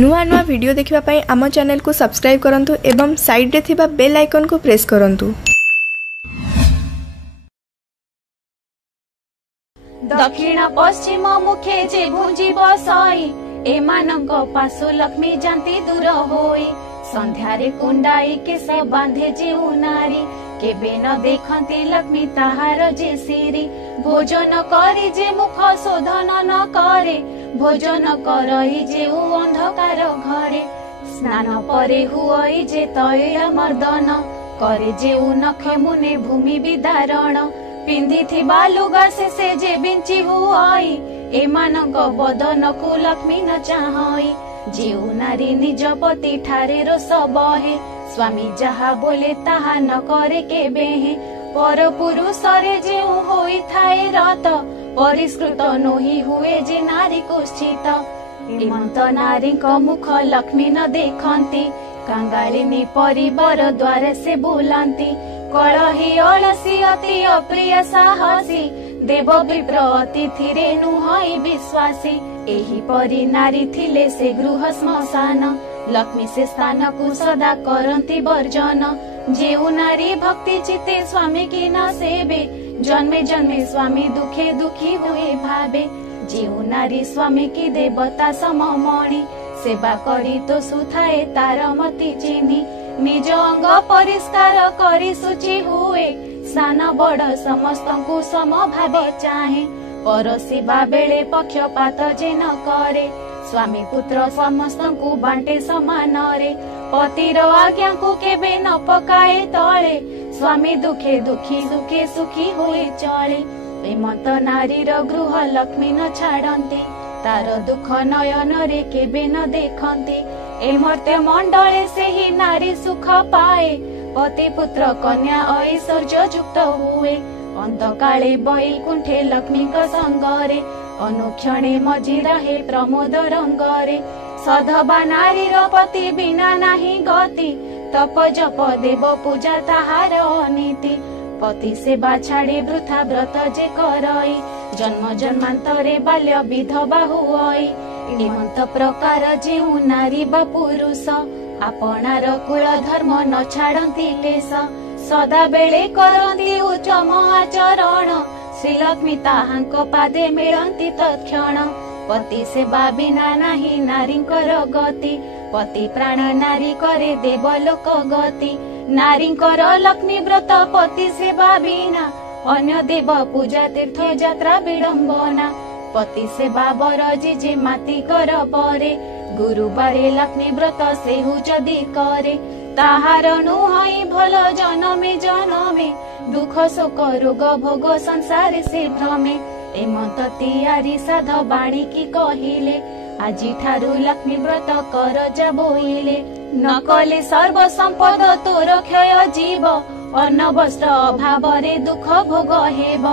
नुआ नुआ वीडियो देखिबा पई आम चैनल को सब्सक्राइब करंतु एवं साइड रे थिबा बेल आइकन को प्रेस करंतु। दक्षिण पश्चिम मुखे जे भुंजी बसई एमानंक पासु लक्ष्मी जानती दूर होई संध्यारे कुंडाई के से बांधे जेउ नारी केबे न देखंती लक्ष्मी ताहार जे सिरी भोजन करी जे मुख शोधन न करे भोजन करई जेउ अंधकार घरे स्नान परे हुई जे तैल मर्दन करे जेउ नखे मुने भूमि विदारण पिंधि थी बालुगा से जे बिंची हुई एमानंक बदन को लक्ष्मी न चाहई जेउ नारी निज पति ठारे रोष बहे स्वामी जहा बोले ताहा न करे के बेहे पर पुरुष रे जेउ होई थाए रत परिष्कृत नोही हुए जे नारी कुष्ठित एमंत नारी को मुख लक्ष्मी न देखंती कांगालिनी परिवार द्वार से बुलांती कलही अलसी अति अप्रिय साहसी देव विप्र अतिथि रे नुहई विश्वासी एही परी नारी थिले से गृह श्मशान लक्ष्मी से स्थान को सदा करंती वर्जन जेउ नारी भक्ति चिते स्वामी की न सेवे जन्मे जन्मे स्वामी दुखे दुखी हुए भावे जेउ नारी स्वामी की देवता सममणि सेवा करी तो सुथाए तार मति चिन्ही निज अंग परिष्कार करी सुचि हुए सान बड़ समस्त को सम भावे चाहे पर सेवा बेले पक्षपात जे न करे स्वामी पुत्र समस्त को बांटे समान रे पतिर आज्ञा को केबे न पकाए तले स्वामी दुखे दुखी सुखे सुखी हुए चले एमंत नारीर गृह लक्ष्मी न छाड़ती तार दुख नयन रे केबे न देखंती एमर्त्य मंडले से ही नारी सुख पाए पति पुत्र कन्या ऐश्वर्य युक्त हुए अंत काले बैकुंठे लक्ष्मी का संगरे अनुक्षणे मझी रहे प्रमोद रंगरे सधबा नारीर पति बिना नाही गति तप जप देव पूजा ताहार अनीति पति सेवा छाड़ी वृथा व्रत जे करई जन्म जन्मांतरे बाल्य विधवा हुई एमंत प्रकार जेउ नारी बा पुरुष आपणार कुल धर्म न छाड़ती लेस सदा बेले करंती उच्चम आचरण श्रीलक्ष्मी ताहांक पादे मिलंती तत्क्षण पति सेवा बिना नाही नारींकर गति पति प्राण नारी करे देवलोक गति नारींकर लक्ष्मी व्रत पति सेवा बिना अन्य देव पूजा तीर्थ यात्रा विडंबना पति सेवा बर जे माती कर बरे गुरुवारे लक्ष्मी व्रत सेहु जदि करे ताहार नुहई भल जनमे जनमे दुख शोक रोग भोग संसार से भ्रमे एमंत तियारी साध बाणी की कहिले आजी ठारू लक्ष्मी व्रत कर जा बोइले न कले सर्व संपद तोर क्षय जीव अन्न वस्त्र अभाव रे दुख भोग हेब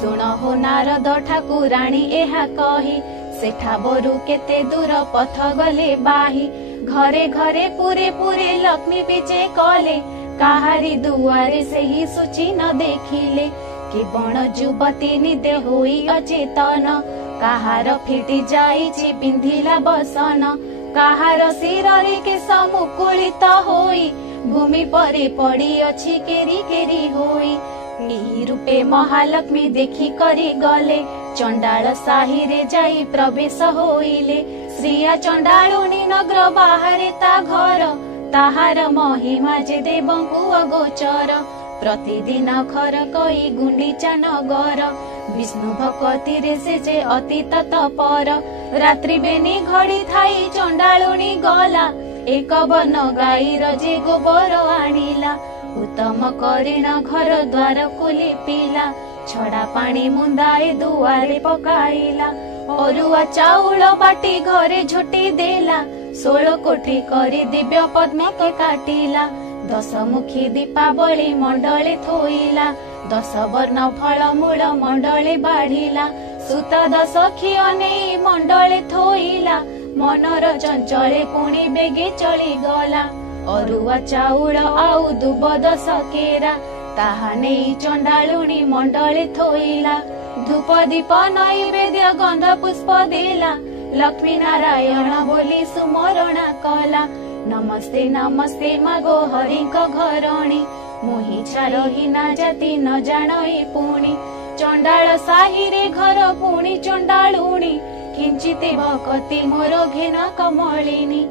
सुन हो नारद ठाकुराणी एहा कही सेठा बरु केते दूर पथ गले बाही घरे घरे पूरे पूरे लक्ष्मी पीछे कले काहारी दुआरे से ही सूची न देखिले कि बण युवती निदे होई अचेतन काहार फिटी जाइछि पिंधिला बसन काहार सिररे केश मुकुलित होई भूमि परे पड़ी अछि केरी केरी होई एही रूपे महालक्ष्मी देखी करी गले चंडाल साही रे जाई प्रवेश होइले श्रिया चंडालुनी नगर बाहरे ता घर ताहार महिमा जे देवंकु अगोचर प्रतिदिन खर कई गुंडीचा नगर विष्णु भक्ति रे से जे अति तत्पर रात्रि बेनी घड़ी थाई चंडालुनी गला एक वन गाईर जे गोबर आनिला उत्तम करिण घर द्वार कोली पीला छड़ा पानी मुंदाए दुआरे पकाइला अरुआ चाउल बाटी घरे झुटी देला 16 कोठी करी दिव्य पद्म के काटिला 10 मुखी दीपावली मंडले थोइला 10 वर्ण फल मूल मंडले बाढ़िला सुत 10 सखी अनेई मंडले थोइला मनर चंचले पुणी बेगे चली गला अरुआ चाउल आउ दुब 10 केरा ताहा नेई चंडालुणी मंडले थोइला धूप दीप नैवेद्य गंध पुष्प देला लक्ष्मी नारायण बोली सुमरणा कला नमस्ते नमस्ते मागो हरिको घरणी मुही छारही ना जाति न जानई पुणी चंडाल साही रे घर पुणी चंडालुणी किंचिते भक्ति मोर घेन कमलिनी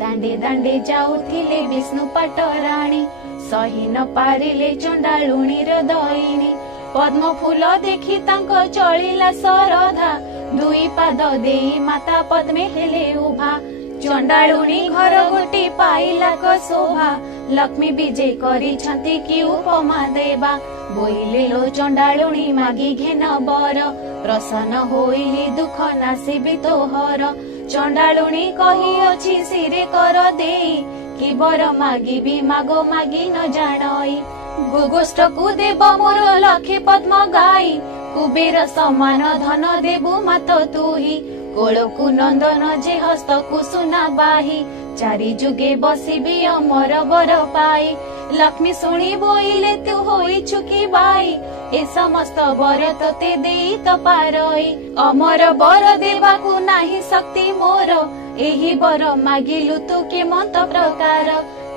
दांडे दांडे जाउथिले विष्णु पाटराणी सही न पारिले चंडालुणी र दईनी पद्म फूल देखि तांको चलिला सरधा दुई पाद देई माता पद्मे हेले उभा चंडालुणी घर गोटी पाइला को शोभा लक्ष्मी विजय करी छंती की उपमा देबा बोइले लो चंडालुणी मागी घेन बर प्रसन्न होइली दुख नासिबी तोहर चंडालुणी कही अछि सिरे कर देई कि बर मागिबी मागो मागी न जानई गोगोष्ठ को देव मोर लक्षे पद्म गाई कुबेर समान धन देबु मात तुही कोलकु नंदन जे हस्त को सुना बाही चारि जुगे बसिबी अमर बर पाई लक्ष्मी सुनी बोइले तू होई चुकी बाई ए समस्त बर तते देई त पारई अमर बर देवाकु नाही शक्ति मोर एही बर मागिलु तू के मंत प्रकार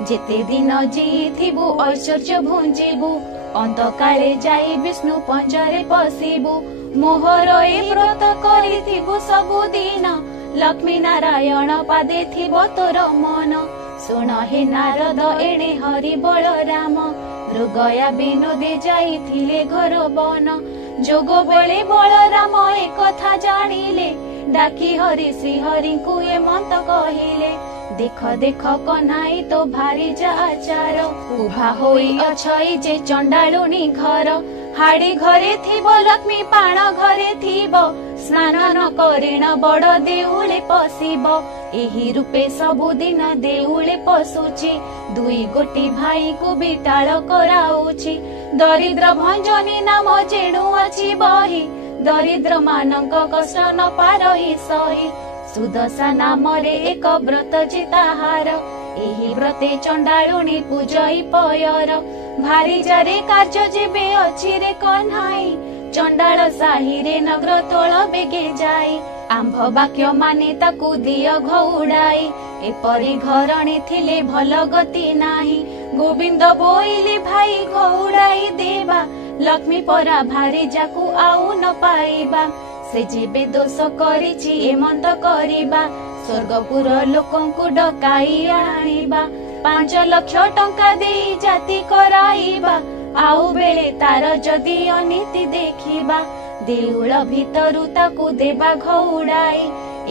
जेते दिन जीथिबु ऐश्वर्य भुंजिबु अंतकाले जाई विष्णु पंजरे पसिबु मोहर ए व्रत करिथिबु सबु दिन लक्ष्मी नारायण पादे थिबो तोर मन सुन हे नारद एणे हरि बलराम मृगया विनोदे जाइथिले घर बन जोग बेले बलराम ए कथा जानिले डाकी हरि श्री हरि को ए मंत कहिले देख देख कन्हाई तो भारी जा आचार उभा होई अछई जे चंडालुणी घर हाड़ी घरे थिबो लक्ष्मी पाण घरे थिबो स्नान न करिण बड़ देउले पसिबो एही रूपे सबुदिन देउले पसुची दुई गोटी भाई को बिटाळ कराउची दरिद्र भंजनी नाम जेणु अछि बही दरिद्र मानक कष्ट न पारही सही सुदशा नाम रे एक व्रत चिताहार एही व्रते चंडालुणी पूजई पयर भारी जारे कार्य जेबे अछि रे कन्हाई चंडाल साही रे नगर तोळ बेगे जाई आंभ वाक्य माने ताकू दिय घौड़ाई एपरी घरणी थिले भल गति नाही गोविंद बोइले भाई घौड़ाई देबा लक्ष्मी परा भारी जाकू आउ न पाइबा से जेबे दोष करिछि एमंत करिबा स्वर्गपुर लोकंकु डकाई आनिबा 5 लाख टंका देई जाति कराइबा आउ बेले तार जदि अनीति देखिबा देउळ भितरु ताकू देबा घौड़ाई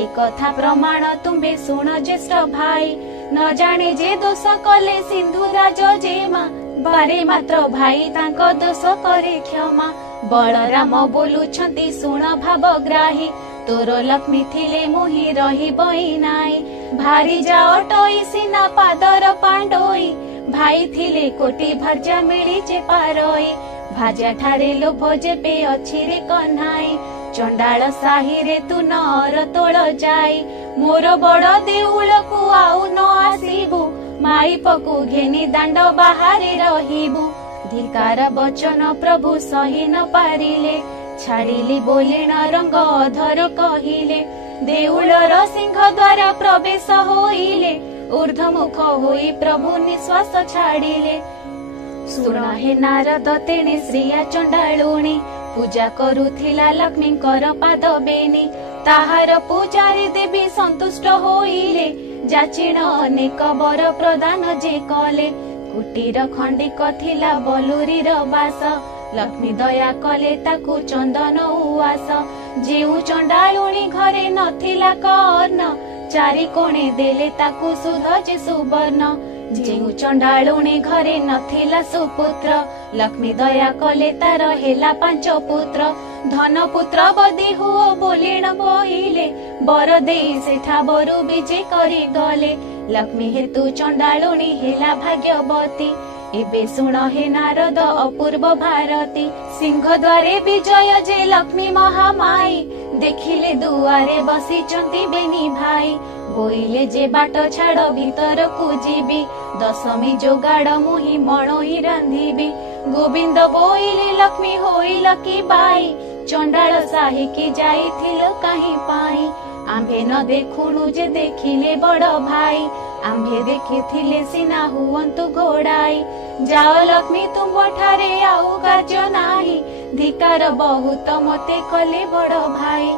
एकथा प्रमाण तुम्बे सुन ज्येष्ठ भाई न जाने जे दोष कले सिंधुराज जेमा बारे मात्र भाई तांको दोष करे क्षमा बलराम बोलुछंती सुन भावग्राही तोर लक्ष्मी थिले मोहि रही बई नाई भारी जा अटई सिना पादर पांडोई भाई थिले कोटी भाजा मिली जे पारई भाजा ठारे लोभ जेबे अछि रे कन्हाई चंडाल साही रे तू नर तोळ जाई मोर बड़ देउळ को आउ न आसीबु माई पकु घेनी दांड बाहारे रहिबु धिकार वचन प्रभु सही न पारिले छाड़िली बोलेण रंग अधर कहिले देउळर सिंह द्वारा प्रवेश होइले ऊर्ध्वमुख होई प्रभु निश्वास छाड़िले सुन हे नारद तेणे श्रिया चंडालुणी पूजा करुथिला लक्ष्मीकर पाद बेनी ताहार पूजारी देवी संतुष्ट होइले जाचिण अनेक वर प्रदान जे कले कुटीर खंडिक थिला बलुरीर बास लक्ष्मी दया कले ताकू चंदन उवास जेउ चंडालुणी घरे नथिला कर्ण चारि कोणे देले ताकू सुध जे सुवर्ण जेउ चंडालुणी घरे नथिला सुपुत्र लक्ष्मी दया कले तार हेला 5 पुत्र धन पुत्र बदी हुओ बोलेण बहिले बर देई सेठा बरु विजय करी गले लक्ष्मी हेतु चंडालुणी हेला भाग्यवती एबे सुण हे नारद अपूर्व भारती सिंह द्वारे विजय जे लक्ष्मी महामाई देखिले दुआरे बसी चंती बेनी भाई बोइले जे बाट छाड़ भीतर को जीबी दशमी जोगाड़ मुही मणोही रांधिबी गोविंद बोइले लक्ष्मी होइल की बाई चंडाल साही की जाइथिल काहे पाई आम्भे न देखुणु जे देखिले बड़ भाई आम्भे देखिथिले सिना हुअन्तु घोड़ाई जाओ लक्ष्मी तुम ठारे आउ कार्य नाही धिकार बहुत मते कले बड़ भाई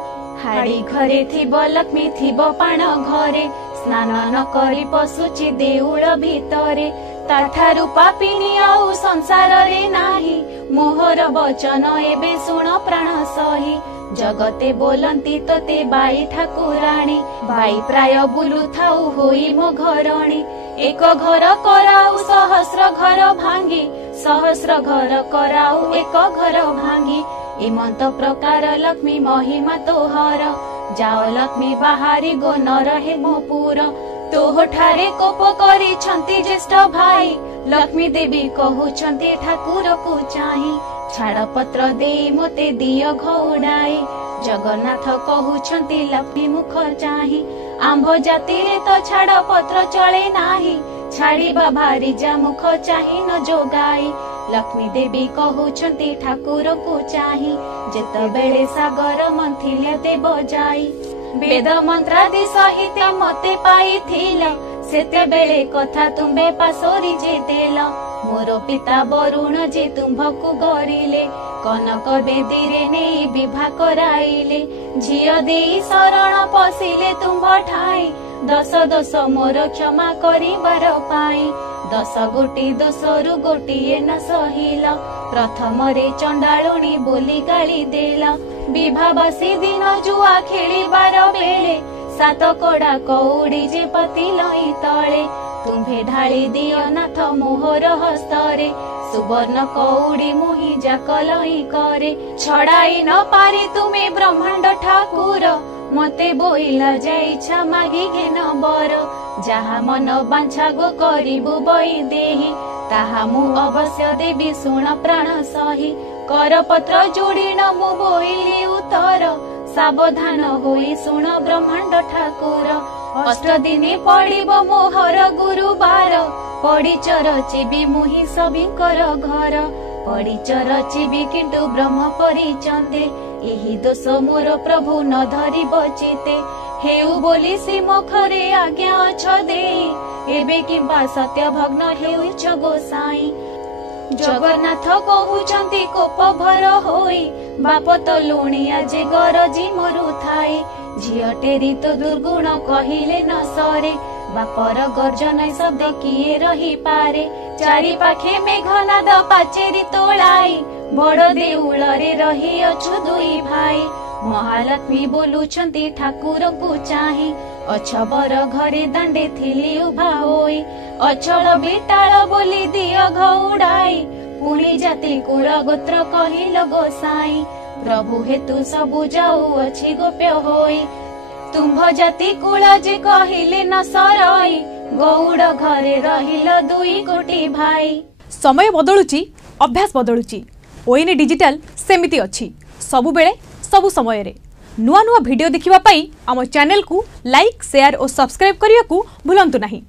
हाड़ी घरे थिब लक्ष्मी थिब पाण घरे स्नान न करी पशुची देउल भितरे ताठारु पापिनी आउ संसार रे नाही मोहर वचन एबे सुण प्राण सही जगते बोलंती तोते बाई ठाकुराणी बाई प्राय बुलु थाउ होई मो घरणी एक घर कराउ सहस्र घर भांगी सहस्र घर कराउ एक घर भांगी इमंत प्रकार लक्ष्मी महिमा तोहर जाओ लक्ष्मी बाहारी गो न रहे मो पुर तोह ठारे कोप करी छंती ज्येष्ठ भाई लक्ष्मी देवी कहउछंती ठाकुर को चाही छाड़ पत्र दे मोते दियो घोड़ाई जगन्नाथ कहउछंती लक्ष्मी मुख चाही आंभ जाति रे तो छाड़ पत्र चले नाही छाड़ीबा भारी जा मुख चाही न जोगाई लक्ष्मी देवी कहउछंती ठाकुर को चाही जेतबेले सागर मंथिले देव जाई वेद मंत्रादि सहित मते पाइथिल सेतेबेले कथा तुम्बे पासोरी जे देल मोर पिता वरुण जे तुम्भकु गरिले कनक बेदी रे नेई विवाह कराइले झियो देई शरण पसिले तुम्भ ठाई दस दोष मोर क्षमा करिबार पाई 10 गोटी दोषरु गोटिए न सहिल प्रथम रे चंडालुणी बोली गाली देल विवाहवासी दिन जुआ खेलिबार बेले 7 कोड़ा कौड़ी जे पति लई तले तुम्भे ढाली दियो नाथ मोहर हस्तरे सुवर्ण कौड़ी मुही जाक लई करे छड़ाई न पारी तुमे ब्रह्मांड ठाकुर मते बोइला जाई इच्छा मागी घेन बर जहा मन बांछा गो करिबु बई देही ताहा मु अवश्य देवी सुण प्राण सही कर पत्र जोड़ी न मु बोइली उत्तर सावधान होई सुण ब्रह्मांड ठाकुर 8 दिने पड़िब मोहर गुरुवार पड़िचर चिबी मुही सबिंकर घर पड़िचर चिबी किंतु ब्रह्म परिचंदे एही दोष मोर प्रभु न धरी बचिते हेउ बोली श्री मुखरे आज्ञा अछ देई एबे किंबा सत्य भग्न हेउछ गोसाई जगन्नाथ कहउछंती कोप भर होई बाप तो लुणिया जे गरजी मरु थाई झियटेरी तो दुर्गुण कहिले न सरे बापर गर्जन शब्द किए रही पारे चारि पाखे मेघनाद पाचेरी तोलाई बड़ देउल रे रही अछु दुई भाई महालक्ष्मी बोलुछंती ठाकुर को चाही अछबर घरे दांडे थिली उभा होई अचल बिटाळ बोली दियो घौड़ाई पुणी जाति कुल गोत्र कहिल गोसाई प्रभु हेतु सबु जाऊ अछि गोप्य होई तुम्भ जाति कुल जे कहिले न सरई गौड़ घरे रहिल दुई कोटी भाई। समय बदलुची अभ्यास बदलुची ओएनए डिजिटल सेमिति अछि सबु बेले सबु समय रे नुआ नुआ वीडियो देखिबा पई आम चैनल को लाइक शेयर और सब्सक्राइब करिया को भूलंतु नहीं।